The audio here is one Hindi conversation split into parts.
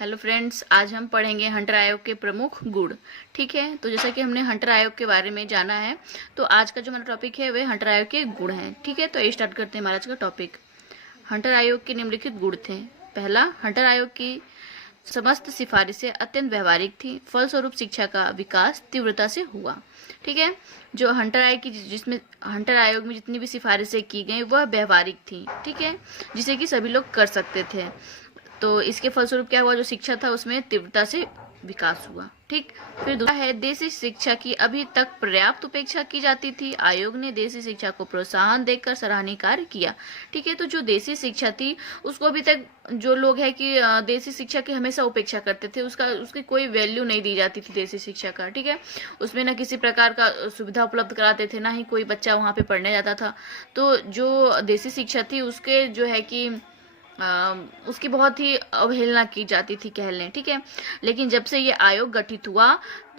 हेलो फ्रेंड्स, आज हम पढ़ेंगे हंटर आयोग के प्रमुख गुण। ठीक है, तो जैसा कि हमने हंटर आयोग के बारे में जाना है, तो आज का जो हमारा टॉपिक है वह हंटर आयोग के गुण हैं। ठीक है, तो ये स्टार्ट करते हैं हमारा आज का टॉपिक। हंटर आयोग के निम्नलिखित गुण थे। पहला, हंटर आयोग की समस्त सिफारिशें अत्यंत व्यवहारिक थी, फलस्वरूप शिक्षा का विकास तीव्रता से हुआ। ठीक है, जो हंटर आयोग की जिसमें हंटर आयोग में जितनी भी सिफारिशें की गई वह व्यवहारिक थी। ठीक है, जिसे कि सभी लोग कर सकते थे। तो इसके फलस्वरूप क्या हुआ, जो शिक्षा था उसमें तीव्रता से विकास हुआ। ठीक, फिर दूसरा है देशी शिक्षा की अभी तक पर्याप्त उपेक्षा की जाती थी। आयोग ने देशी शिक्षा को प्रोत्साहन देकर सराहनीय कार्य किया। ठीक है, तो जो देशी शिक्षा थी उसको अभी तक जो लोग है कि देशी शिक्षा की हमेशा उपेक्षा करते थे, उसकी कोई वैल्यू नहीं दी जाती थी देशी शिक्षा का। ठीक है, उसमें ना किसी प्रकार का सुविधा उपलब्ध कराते थे, ना ही कोई बच्चा वहाँ पे पढ़ने जाता था। तो जो देशी शिक्षा थी उसके जो है कि उसकी बहुत ही अवहेलना की जाती थी कह लें। ठीक है, लेकिन जब से ये आयोग गठित हुआ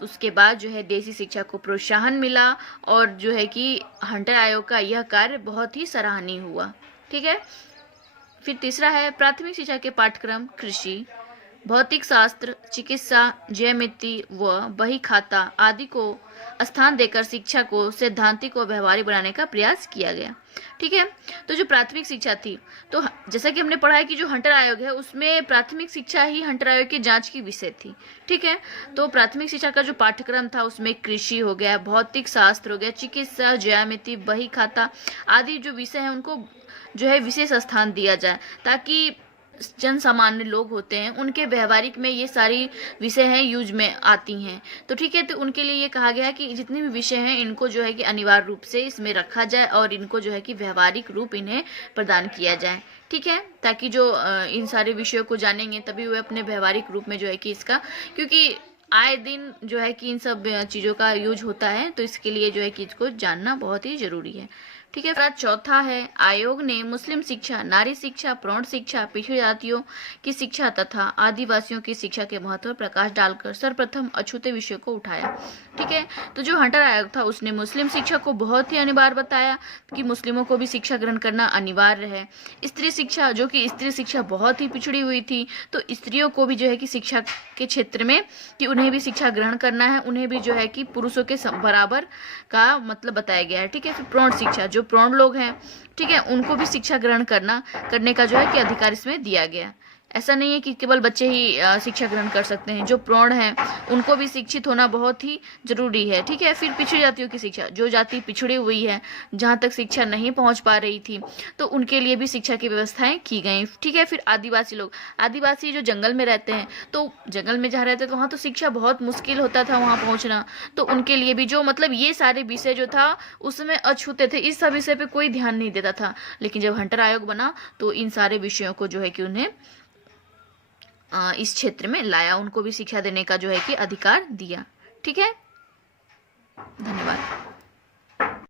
उसके बाद जो है देशी शिक्षा को प्रोत्साहन मिला और जो है कि हंटर आयोग का यह कार्य बहुत ही सराहनीय हुआ। ठीक है, फिर तीसरा है प्राथमिक शिक्षा के पाठ्यक्रम कृषि, भौतिक शास्त्र, चिकित्सा, ज्यामिति व बही खाता आदि को स्थान देकर शिक्षा को सैद्धांतिक व व्यवहारिक बनाने का प्रयास किया गया। ठीक है, तो जो प्राथमिक शिक्षा थी, तो जैसा कि हमने पढ़ा है कि जो हंटर आयोग है उसमें प्राथमिक शिक्षा ही हंटर आयोग की जांच की विषय थी। ठीक है, तो प्राथमिक शिक्षा का जो पाठ्यक्रम था उसमें कृषि हो गया, भौतिक शास्त्र हो गया, चिकित्सा, ज्यामिति, बही खाता आदि जो विषय है उनको जो है विशेष स्थान दिया जाए, ताकि जन सामान्य लोग होते हैं उनके व्यवहारिक में ये सारी विषय हैं यूज में आती हैं। तो ठीक है, तो उनके लिए ये कहा गया है कि जितने भी विषय हैं इनको जो है कि अनिवार्य रूप से इसमें रखा जाए और इनको जो है कि व्यवहारिक रूप इन्हें प्रदान किया जाए। ठीक है, ताकि जो इन सारे विषयों को जानेंगे तभी वे अपने व्यवहारिक रूप में जो है कि इसका, क्योंकि आए दिन जो है कि इन सब चीज़ों का यूज होता है, तो इसके लिए जो है कि इसको जानना बहुत ही जरूरी है। ठीक है, चौथा है आयोग ने मुस्लिम शिक्षा, नारी शिक्षा, प्रौढ़ शिक्षा, पिछड़ी जातियों की शिक्षा तथा आदिवासियों की शिक्षा के महत्व पर प्रकाश डालकर सर्वप्रथम अछूते विषय को उठाया। ठीक है, तो जो हंटर आयोग था उसने मुस्लिम शिक्षा को बहुत ही अनिवार्य बताया कि मुस्लिमों को भी शिक्षा ग्रहण करना अनिवार्य है। स्त्री शिक्षा, जो कि स्त्री शिक्षा बहुत ही पिछड़ी हुई थी, तो स्त्रियों को भी जो है कि शिक्षा के क्षेत्र में कि उन्हें भी शिक्षा ग्रहण करना है, उन्हें भी जो है कि पुरुषों के बराबर का मतलब बताया गया है। ठीक है, फिर प्रौढ़ शिक्षा, जो प्रौढ़ लोग हैं, ठीक है, उनको भी शिक्षा ग्रहण करने का जो है कि अधिकार इसमें दिया गया। ऐसा नहीं है कि केवल बच्चे ही शिक्षा ग्रहण कर सकते हैं, जो प्रौढ़ हैं उनको भी शिक्षित होना बहुत ही जरूरी है। ठीक है, फिर पिछड़ी जातियों की शिक्षा, जो जाति पिछड़ी हुई है, जहाँ तक शिक्षा नहीं पहुँच पा रही थी, तो उनके लिए भी शिक्षा की व्यवस्थाएं की गई। ठीक है, फिर आदिवासी लोग, आदिवासी जो जंगल में रहते हैं, तो जंगल में जहाँ रहते हैं तो वहाँ तो शिक्षा बहुत मुश्किल होता था वहाँ पहुँचना, तो उनके लिए भी जो मतलब ये सारे विषय जो था उसमें अछूते थे, इस सब विषय पे कोई ध्यान नहीं देता था। लेकिन जब हंटर आयोग बना तो इन सारे विषयों को जो है कि उन्हें इस क्षेत्र में लाया, उनको भी शिक्षा देने का जो है कि अधिकार दिया। ठीक है, धन्यवाद।